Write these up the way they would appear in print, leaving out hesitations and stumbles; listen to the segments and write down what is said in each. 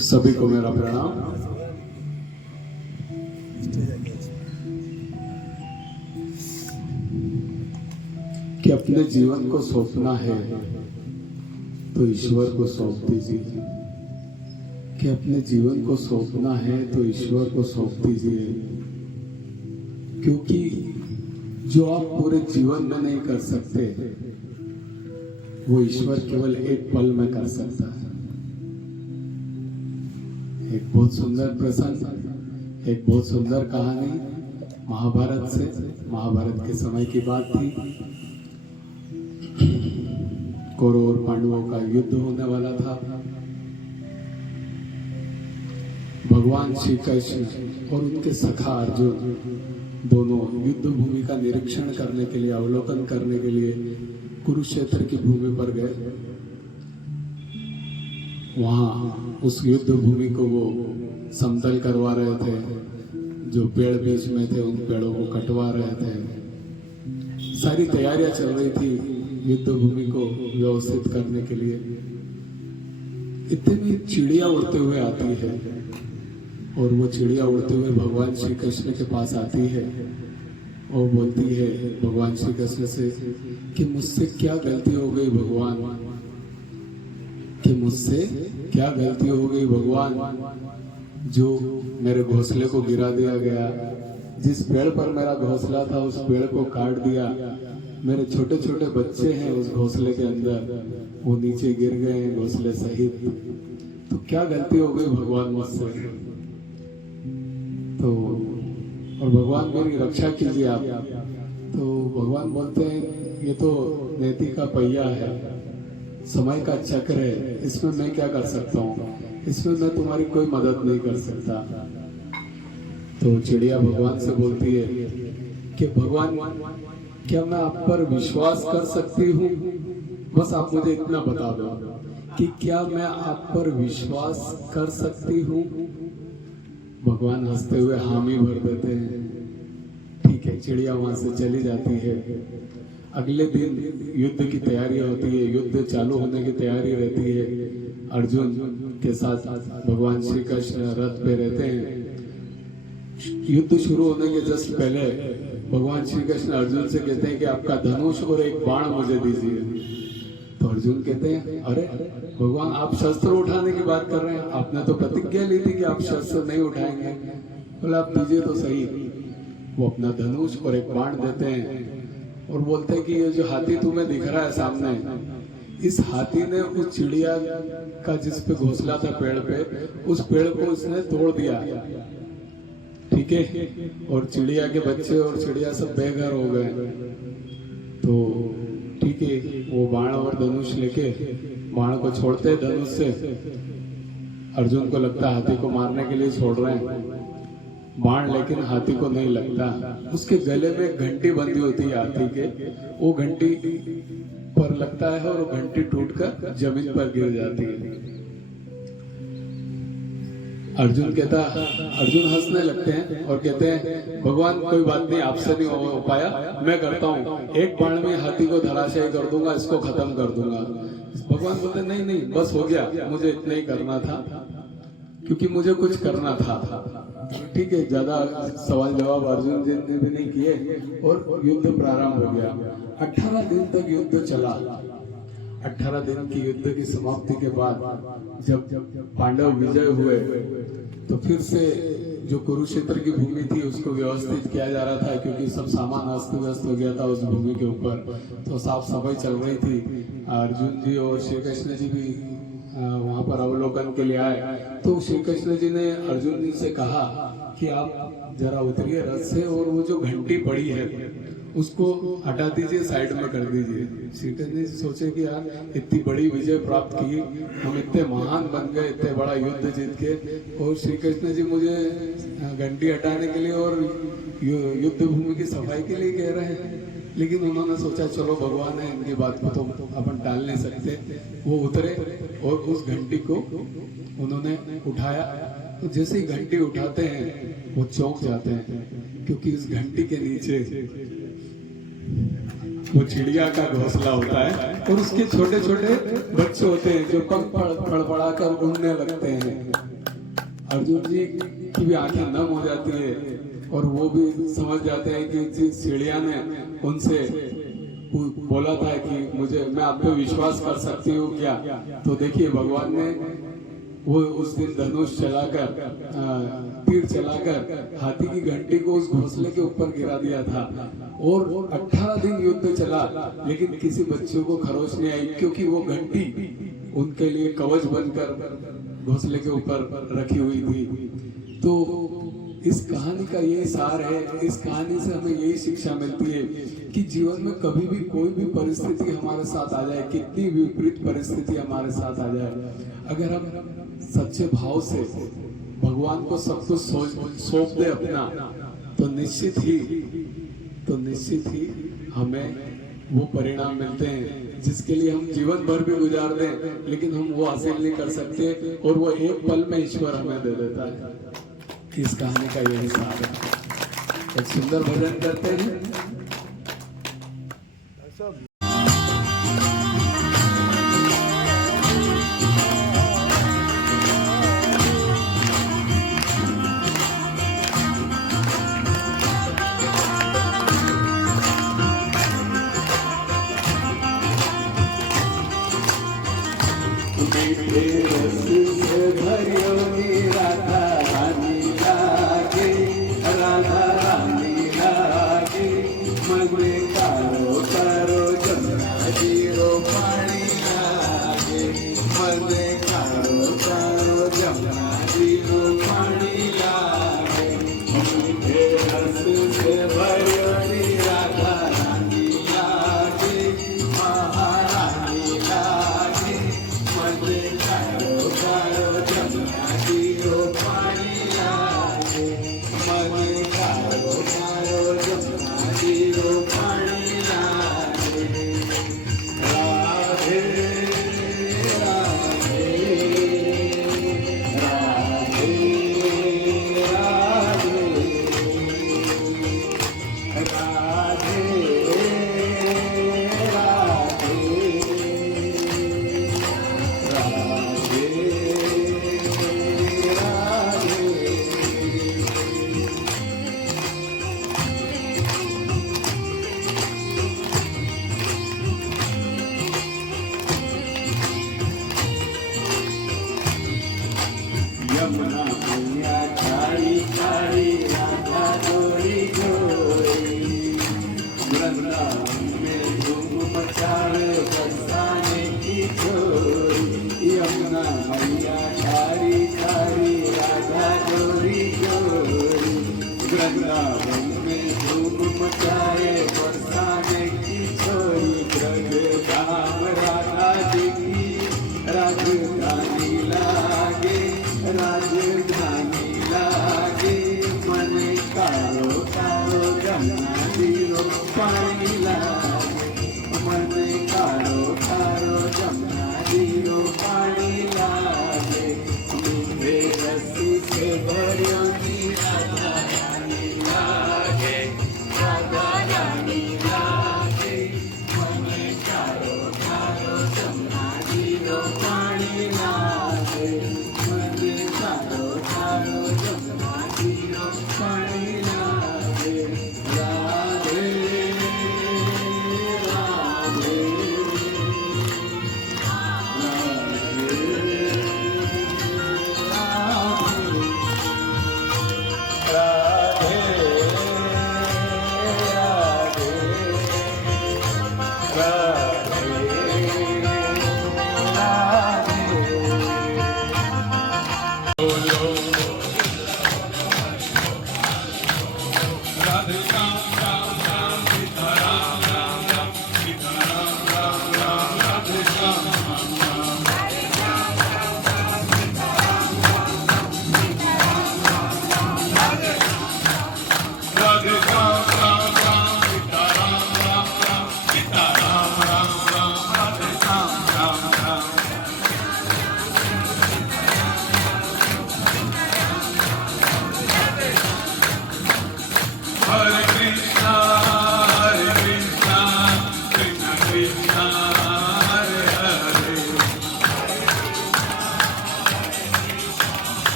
सभी को मेरा प्रणाम। कि अपने जीवन को सौंपना है तो ईश्वर को सौंप दीजिए। कि अपने जीवन को सौंपना है तो ईश्वर को सौंप दीजिए, क्योंकि जो आप पूरे जीवन में नहीं कर सकते वो ईश्वर केवल एक पल में कर सकता है। एक बहुत सुंदर प्रसंग, एक बहुत सुंदर कहानी महाभारत से, महाभारत के समय की बात थी। कौरव और पांडवों का युद्ध होने वाला था। भगवान श्री कृष्ण और उनके सखा अर्जुन दोनों युद्ध भूमि का निरीक्षण करने के लिए, अवलोकन करने के लिए कुरुक्षेत्र की भूमि पर गए। वहां उस युद्ध भूमि को वो समतल करवा रहे थे। जो पेड़ बीच में थे उन पेड़ों को कटवा रहे थे। सारी तैयारियां चल रही थी युद्ध भूमि को व्यवस्थित करने के लिए। इतने में चिड़िया उड़ते हुए आती है और वो चिड़िया उड़ते हुए भगवान श्री कृष्ण के पास आती है और बोलती है भगवान श्री कृष्ण से कि मुझसे क्या गलती हो गई भगवान, कि मुझसे क्या गलती हो गई भगवान, जो मेरे घोंसले को गिरा दिया गया। जिस पेड़ पर मेरा घोंसला था उस पेड़ को काट दिया। मेरे छोटे छोटे बच्चे हैं उस घोंसले के अंदर, वो नीचे गिर गए हैं घोंसले सहित। तो क्या गलती हो गई भगवान मुझसे। तो और भगवान मेरी रक्षा कीजिए आप। तो भगवान बोलते हैं ये तो नीति का पहिया है, समय का चक्र है, इसमें मैं क्या कर सकता हूँ, इसमें मैं तुम्हारी कोई मदद नहीं कर सकता। तो चिड़िया भगवान से बोलती है कि भगवान क्या मैं आप पर विश्वास कर सकती हूँ, बस आप मुझे इतना बता दो कि क्या मैं आप पर विश्वास कर सकती हूँ। भगवान हंसते हुए हामी भर देते हैं। ठीक है, चिड़िया वहां से चली जाती है। अगले दिन युद्ध की तैयारी होती है, युद्ध चालू होने की तैयारी रहती है। अर्जुन के साथ भगवान श्री कृष्ण रथ पे रहते हैं। युद्ध शुरू होने के जस्ट पहले भगवान श्री कृष्ण अर्जुन से कहते हैं कि आपका धनुष और एक बाण मुझे दीजिए। तो अर्जुन कहते हैं अरे भगवान आप शस्त्र उठाने की बात कर रहे हैं, आपने तो प्रतिज्ञा ली थी कि आप शस्त्र नहीं उठाएंगे। बोले आप दीजिए तो सही। वो अपना धनुष और एक बाण देते हैं और बोलते हैं कि ये जो हाथी तुम्हें दिख रहा है सामने, इस हाथी ने उस चिड़िया का जिस पे घोंसला था पेड़ पे, उस पेड़ को इसने तोड़ दिया। ठीक है, और चिड़िया के बच्चे और चिड़िया सब बेघर हो गए। तो ठीक है, वो बाण और धनुष लेके बाण को छोड़ते धनुष से। अर्जुन को लगता हाथी को मारने के लिए छोड़ रहे हैं बाण, लेकिन हाथी को नहीं लगता। उसके गले में एक घंटी बंधी होती है हाथी के, वो घंटी पर लगता है और वो घंटी टूटकर जमीन पर गिर जाती है। अर्जुन हंसने लगते हैं और कहते हैं भगवान कोई बात नहीं, आपसे नहीं हो पाया, मैं करता हूँ। एक बाण में हाथी को धराशायी कर दूंगा, इसको खत्म कर दूंगा। भगवान बोलते नहीं नहीं बस हो गया, मुझे इतना ही करना था क्योंकि मुझे कुछ करना था। ठीक है, ज्यादा सवाल जवाब अर्जुन जी ने भी नहीं किए और युद्ध प्रारंभ हो गया। 18 दिन तक युद्ध चला। 18 दिन की युद्ध की समाप्ति के बाद जब पांडव विजय हुए तो फिर से जो कुरुक्षेत्र की भूमि थी उसको व्यवस्थित किया जा रहा था, क्योंकि सब सामान अस्त व्यस्त हो गया था उस भूमि के ऊपर। तो साफ सफाई चल रही थी। अर्जुन जी और श्री कृष्ण जी भी वहां पर अवलोकन के लिए आए। तो श्री कृष्ण जी ने अर्जुन जी से कहा कि आप जरा उतरिए रथ से और वो जो घंटी पड़ी है उसको हटा दीजिए, साइड में कर दीजिए। श्री कृष्ण जी सोचे कि यार इतनी बड़ी विजय प्राप्त की, हम इतने महान बन गए, इतने बड़ा युद्ध जीत के, और श्री कृष्ण जी मुझे घंटी हटाने के लिए और युद्ध भूमि की सफाई के लिए कह रहे हैं। लेकिन उन्होंने सोचा चलो भगवान है, इनकी बात को तो अपन टाल नहीं सकते। वो उतरे और उस घंटी को उन्होंने उठाया। तो जैसे ही घंटी उठाते हैं वो चौंक जाते हैं, क्योंकि उस घंटी के नीचे वो चिड़िया का घोंसला होता है और उसके छोटे छोटे बच्चे होते हैं जो पंख फड़फड़ा कर उड़ने लगते हैं। अर्जुन जी की भी आंखें नम हो जाती है और वो भी समझ जाते हैं कि जिस चिड़िया ने उनसे बोला था कि मैं आप पे विश्वास कर सकती हूँ क्या, तो देखिए भगवान ने वो उस दिन धनुष चलाकर तीर चलाकर हाथी की घंटी को उस घोंसले के ऊपर गिरा दिया था और 18 दिन युद्ध चला, लेकिन किसी बच्चे को खरोच नहीं आई क्योंकि वो घंटी उनके लिए कवच बनकर घोंसले के ऊपर रखी हुई थी। तो इस कहानी का यही सार है। इस कहानी से हमें यही शिक्षा मिलती है कि जीवन में कभी भी कोई भी परिस्थिति हमारे साथ आ जाए, कितनी विपरीत परिस्थिति हमारे साथ आ जाए, अगर हम सच्चे भाव से भगवान को सब कुछ सौंप दे अपना, तो निश्चित ही हमें वो परिणाम मिलते हैं जिसके लिए हम जीवन भर भी गुजार दें, लेकिन हम वो हासिल नहीं कर सकते और वो एक पल में ईश्वर हमें दे देता है। इस कहानी का यही सार है। एक सुंदर भजन करते हैं।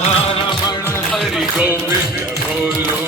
राधा रमण हरि गोविंद बोलो